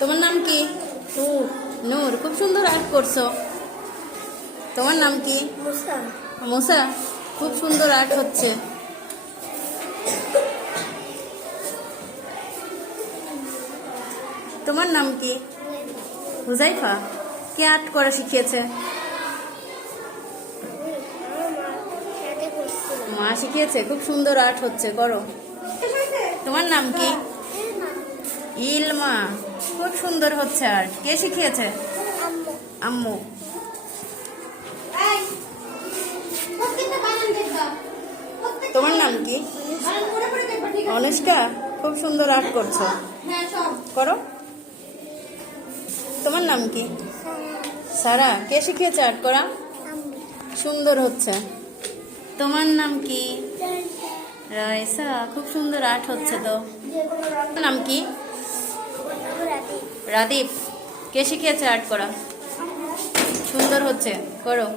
তোমার নাম কি? নূর। নূর, খুব সুন্দর আর্ট করছো। তোমার নাম কি? মুসা। মুসা, খুব সুন্দর আর্ট হচ্ছে। তোমার নাম কি? হুজাইফা, কে আর্ট করা শিখিয়েছে? মা শিখিয়েছে। খুব সুন্দর আর্ট হচ্ছে, করো। তোমার নাম কি? ইলমা, খুব সুন্দর হচ্ছে আর্ট। কে শিখিয়েছে? আম্মু। তোমার নাম কি? অনুষ্কা, খুব সুন্দর আর্ট করছো, করো। তোমার নাম কি? সারা, কে শিখিয়েছে আর্ট করা? সুন্দর হচ্ছে। তোমার নাম কি? রাইসা, খুব সুন্দর আর্ট হচ্ছে তো। তোমার নাম কি? রাদীপ, কে শিখিয়েছে আর্ট করা? সুন্দর হচ্ছে, করো।